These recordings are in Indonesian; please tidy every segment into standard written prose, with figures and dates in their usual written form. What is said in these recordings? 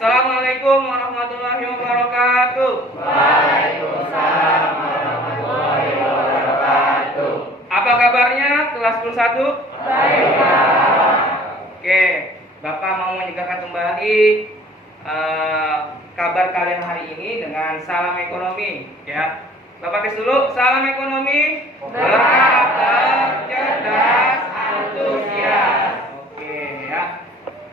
Assalamualaikum warahmatullahi wabarakatuh. Waalaikumsalam warahmatullahi wabarakatuh. Apa kabarnya kelas 11? Baik, Pak. Oke, Bapak mau menyegahkan kembali kabar kalian hari ini dengan salam ekonomi, ya. Bapak tes dulu, salam ekonomi. Berkarakter, cerdas, antusias. Oke, ya.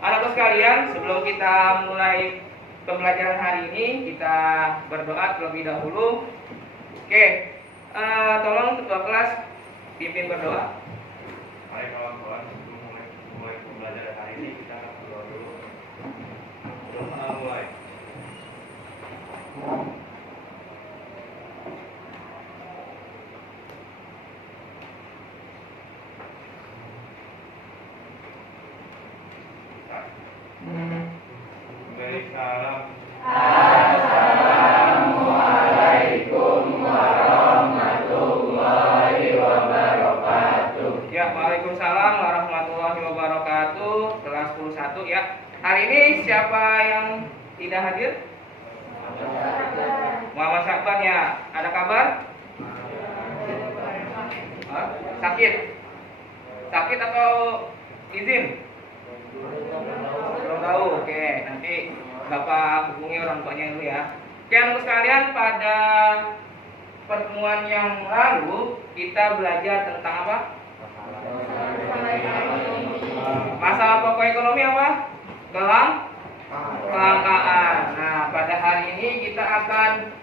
Anak-anak sekalian, sebelum kita mulai pembelajaran hari ini, kita berdoa terlebih dahulu. Oke, tolong ketua kelas pimpin berdoa. Mari kawan-kawan, sebelum mulai pembelajaran hari ini kita akan berdoa dulu. Doa mulai. Beri salam. Assalamualaikum warahmatullahi wabarakatuh. Ya, waalaikumsalam warahmatullahi wabarakatuh. Kelas 11 ya. Hari ini siapa yang tidak hadir? Muhammad Syakban ya. Ada kabar? Hah? Sakit? Sakit atau izin? Belum tahu. Oke, nanti Bapak hubungi orang tuanya dulu ya. Oke, anak sekalian, pada pertemuan yang lalu kita belajar tentang apa? Masalah pokok ekonomi apa? Kelangkaan. Nah, pada hari ini kita akan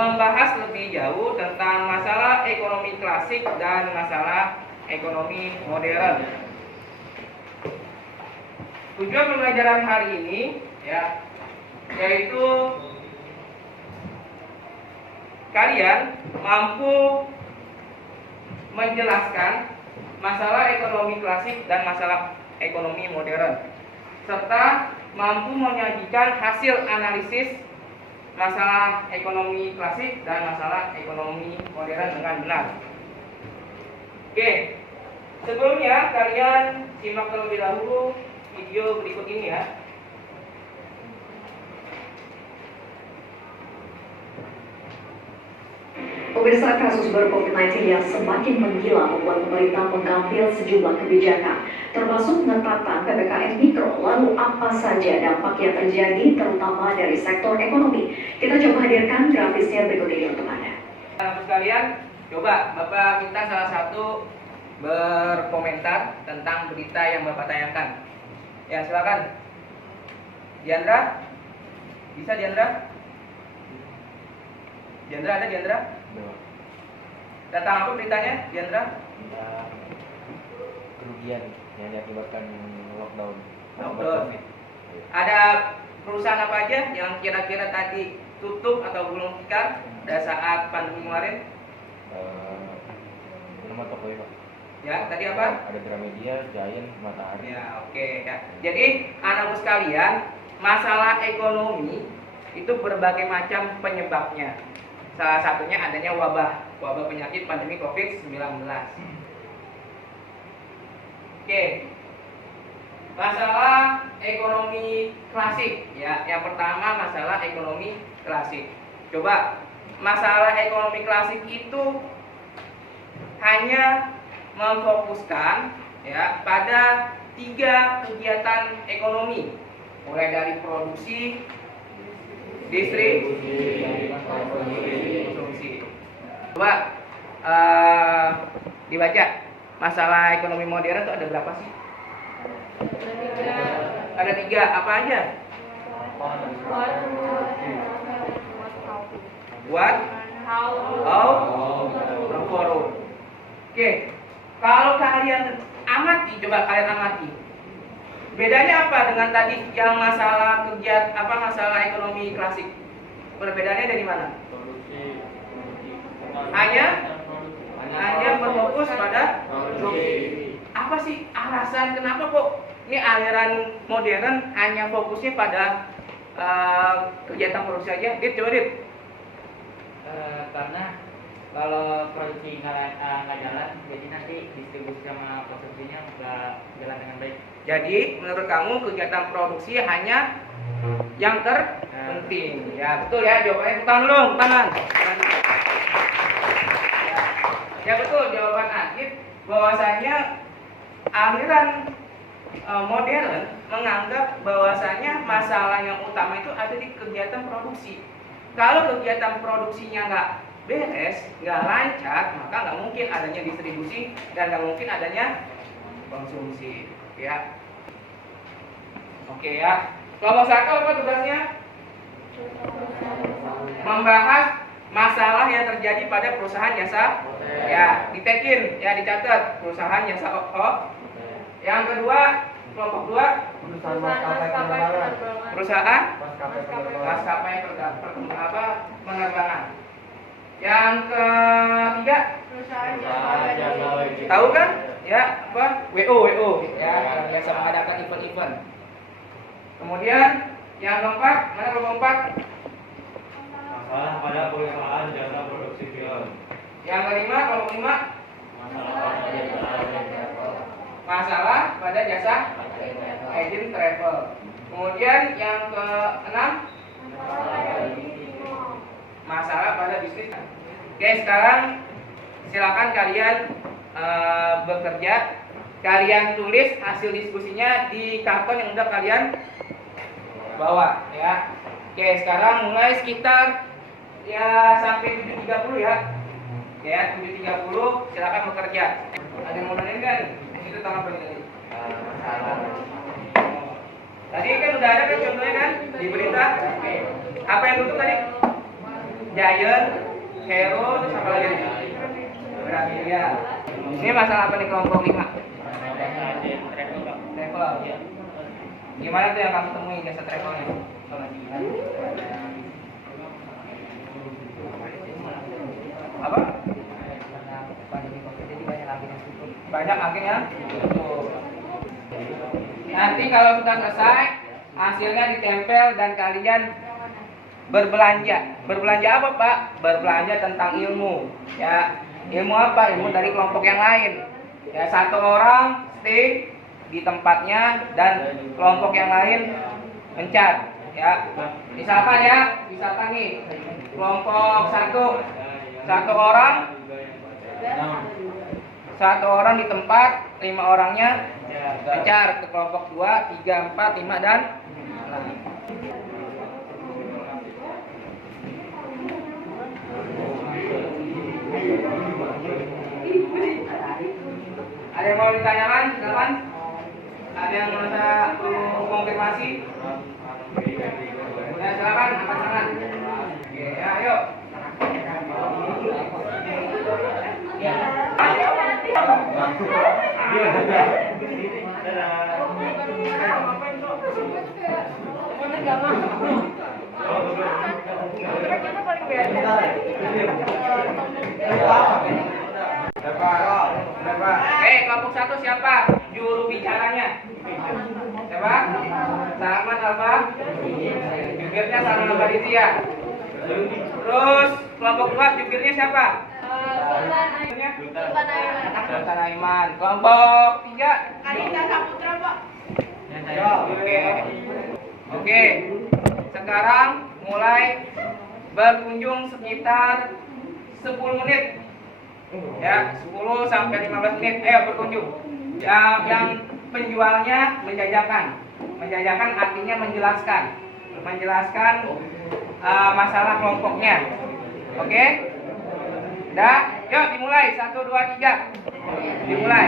membahas lebih jauh tentang masalah ekonomi klasik dan masalah ekonomi modern. Tujuan pembelajaran hari ini ya, yaitu kalian mampu menjelaskan masalah ekonomi klasik dan masalah ekonomi modern, serta mampu menyajikan hasil analisis masalah ekonomi klasik dan masalah ekonomi modern dengan benar. Oke, sebelumnya kalian simak terlebih dahulu video berikut ini ya. Pemirsa, kasus baru COVID-19 yang semakin menggila membuat pemerintah mengambil sejumlah kebijakan, termasuk pengetatan PPKM Mikro. Lalu apa saja dampak yang terjadi, terutama dari sektor ekonomi? Kita coba hadirkan grafisnya berikut ini untuk Anda. Anak sekalian, coba Bapak minta salah satu berkomentar tentang berita yang Bapak tayangkan. Ya, silakan. Diandra? Bisa Diandra? Diandra ada Diandra? Tentang apa beritanya, Diandra? Kerugian yang diakibatkan lockdown. Ada perusahaan apa aja yang kira-kira tadi tutup atau gulung tikar pada saat pandemi kemarin? Nama toko ya, Pak. Ya, tadi apa? Ada Gramedia, Giant, Matahari. Ya, oke ya. Jadi anak-anak sekalian, masalah ekonomi itu berbagai macam penyebabnya. Salah satunya adanya wabah penyakit pandemi COVID-19. Oke. Masalah ekonomi klasik ya. Yang pertama masalah ekonomi klasik. Coba, masalah ekonomi klasik itu hanya memfokuskan ya pada 3 kegiatan ekonomi, mulai dari produksi, distribusi, konsumsi. Coba dibaca masalah ekonomi modern itu ada berapa sih? Ada 3. Apa aja? What? How? Forum. Oke. Kalau kalian amati, coba kalian amati. Bedanya apa dengan tadi yang masalah masalah ekonomi klasik? Perbedaannya dari mana? Hanya berfokus pada produksi. Apa sih alasan kenapa kok ini aliran modern hanya fokusnya pada kegiatan produksi aja? Coba Dit. Karena kalau produksi nggak jalan, jadi nanti distribusi sama konsumsinya nggak jalan dengan baik. Jadi menurut kamu kegiatan produksi hanya yang terpenting. Ya, betul ya jawabannya. Tangan dulu, tangan. Ya betul jawaban Akif bahwasanya aliran modern menganggap bahwasanya masalah yang utama itu ada di kegiatan produksi. Kalau kegiatan produksinya nggak beres, nggak lancar, maka nggak mungkin adanya distribusi dan nggak mungkin adanya konsumsi. Ya, oke ya. Kelompok satu apa tugasnya? Membahas masalah yang terjadi pada perusahaan jasa. Ya, ditekin, ya dicatat perusahaan jasa. Yang kedua, kelompok dua, perusahaan maskapai penerbangan. Yang ketiga, tahu kan? Ya, apa? WO, ya, yang biasa mengadakan event-event. Kemudian yang keempat, mana kelompok keempat? Masalah pada perusahaan jasa produksi film. Yang kelima, kelompok lima, masalah pada jasa agent travel. Kemudian yang keenam, masalah pada bisnis. Oke, sekarang silakan kalian bekerja. Kalian tulis hasil diskusinya di karton yang udah kalian bawa ya. Oke, sekarang mulai sekitar ya sampai 7.30 ya. Ya, 7.30 silakan bekerja. Ada yang mau nanya kan? Itu tanggal berapa tadi? Tadi kan udah ada kan contohnya kan di berita. Oke. Apa yang tutup tadi? Giant, Hero, terus apa lagi? Berarti ya. Ini masalah apa nih kelompok 5? Travel. Gimana tuh yang kamu temui jasa travelnya? Apa? Banyak akhirnya tutup. Nanti kalau sudah selesai hasilnya ditempel dan kalian berbelanja. Berbelanja apa Pak? Berbelanja tentang ilmu. Ya, ilmu apa? Ilmu dari kelompok yang lain. Ya, satu orang stay di tempatnya dan kelompok yang lain mencar. Ya, misalkan nih kelompok satu orang di tempat, 5 orangnya mencar ke kelompok 2, 3, 4, 5 dan 6. Ada yang mau ditanyakan? Silakan. Ada yang merasa perlu konfirmasi? Ya, silakan angkat tangan. Oke, ya, ayo. Kelompok 1 siapa? Juru bicaranya. Siapa? Salman Alfa. Jubirnya Salman Alfa Rizia. Terus kelompok 2 jubirnya siapa? Sultan Aiman. Kelompok 3 Adinda Saputra, Pak. Oke. Sekarang mulai berkunjung sekitar 10 menit. Ya, 10 sampai 15 menit. Ayo berkunjung. Yang penjualnya menjajakan. Menjajakan artinya menjelaskan. Menjelaskan masalah kelompoknya. Oke? Udah? Yuk dimulai. 1, 2, 3. Dimulai.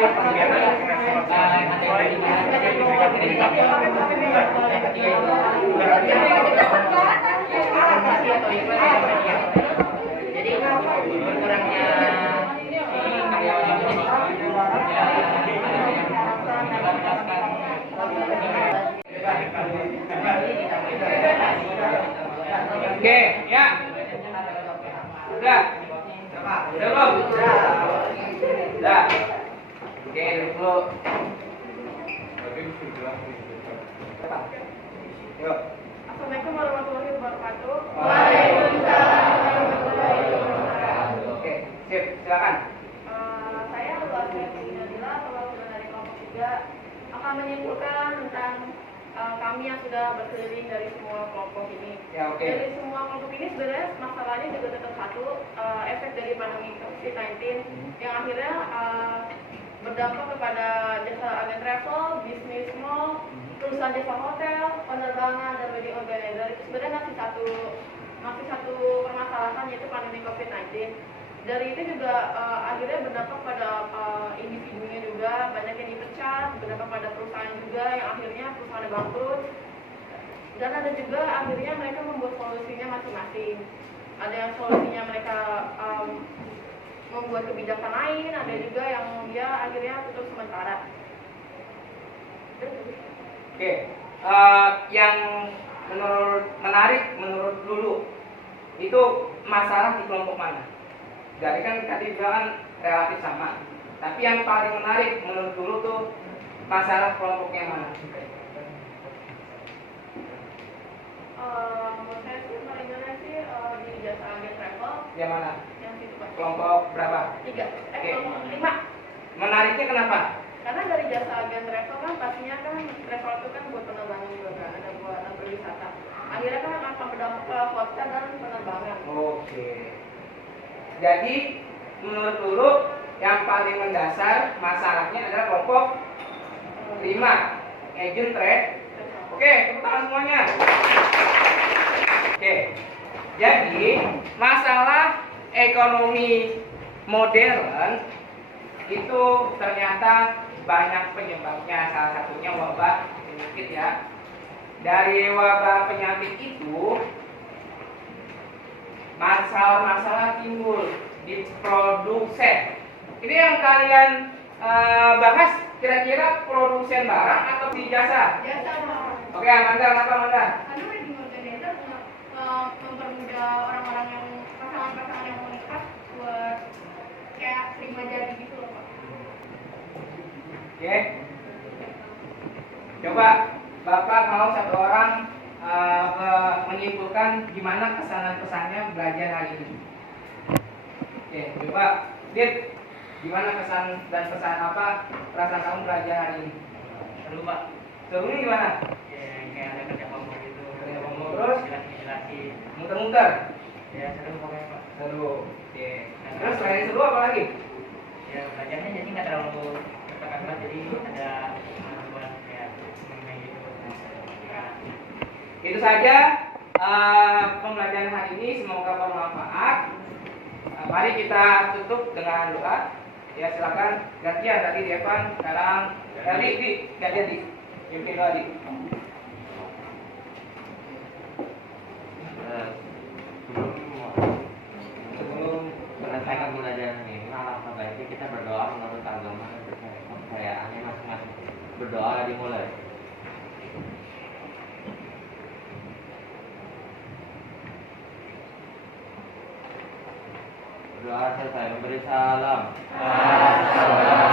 Jadi berkurangnya Oke, ya. Udah. Udah belum? Udah. Oke, dulu. Yuk. Assalamualaikum warahmatullahi wabarakatuh. Waalaikumsalam warahmatullahi wabarakatuh. Oke, sip, silakan. Saya Lula Febri Nadila, perwakilan dari kelompok 3, akan menyimpulkan tentang kami yang sudah berkeliling dari semua kelompok ini. Ya, oke. Dari semua kelompok ini sebenarnya masalahnya juga tetap satu, efek dari pandemi COVID-19 yang akhirnya berdampak kepada jasa agen travel, bisnis mall, perusahaan jasa hotel, penerbangan, dan wedding organizer. Itu sebenarnya masih satu permasalahan, yaitu pandemi COVID-19. Dari itu juga akhirnya berdampak pada individunya juga, banyak yang dipecat, berdampak pada perusahaan juga yang akhirnya perusahaan bangkrut. Dan ada juga akhirnya mereka membuat solusinya masing-masing. Ada yang solusinya mereka membuat kebijakan lain, ada juga yang dia akhirnya tutup sementara. Oke. Yang menarik menurut Lulu itu masalah di kelompok mana? Jadi kan tadi bilang kan relatif sama. Tapi yang paling menarik menurut Lulu tuh masalah kelompok yang mana? Menurut saya sih paling benar sih di jasa agen travel Yang mana? yang situ Pak. Kelompok berapa? 3, Oke. kelompok 5. Menariknya kenapa? Karena dari jasa agen travel kan pastinya kan travel itu kan buat penerbangan juga kan, ada buat berwisata. Akhirnya kan akan berdampak ke hotel dan penerbangan. Oke. Jadi menurut Lulu yang paling mendasar masalahnya adalah kelompok 5, agent trade. Oke, tepuk tangan semuanya. Oke. Jadi masalah ekonomi modern itu ternyata banyak penyebabnya. Salah satunya wabah penyakit ya. Dari wabah penyakit itu masalah-masalah timbul di produsen. Ini yang kalian bahas kira-kira produsen barang atau di jasa? Jasa Pak. Oke, Amanda, kenapa Amanda? Karena wedding organizer mempermudah orang-orang yang pasangan-pasangan yang mau nikah buat kayak terima jadi gitu loh Pak. Oke. Coba Bapak mau satu orang menyimpulkan gimana kesan-pesannya belajar hari ini. Oke, coba Dit, gimana kesan dan pesan apa perasaan kamu belajar hari ini? Seru Pak. Serunya gimana? Ya, kayak ada kerja kelompok gitu. Kerja kelompok terus? Jelasin. Muter-muter? Ya seru pokoknya Pak. Seru. Oke. Terus selain seru apa lagi? Ya belajarnya jadi nggak terlalu tertekan banget, jadi ada buat kayak mengenai gitu. Nah, Itu saja pembelajaran hari ini, semoga bermanfaat. Mari kita tutup dengan doa. Ya silakan gantian tadi Devan, sekarang Eli, gantian di pimpin doa di. Sebelum Menyelesaikan pembelajaran ini, alangkah baiknya kita berdoa menurut agama dan kepercayaannya masing-masing. Berdoa dimulai. Berdoa selesai memberi salam. Assalamualaikum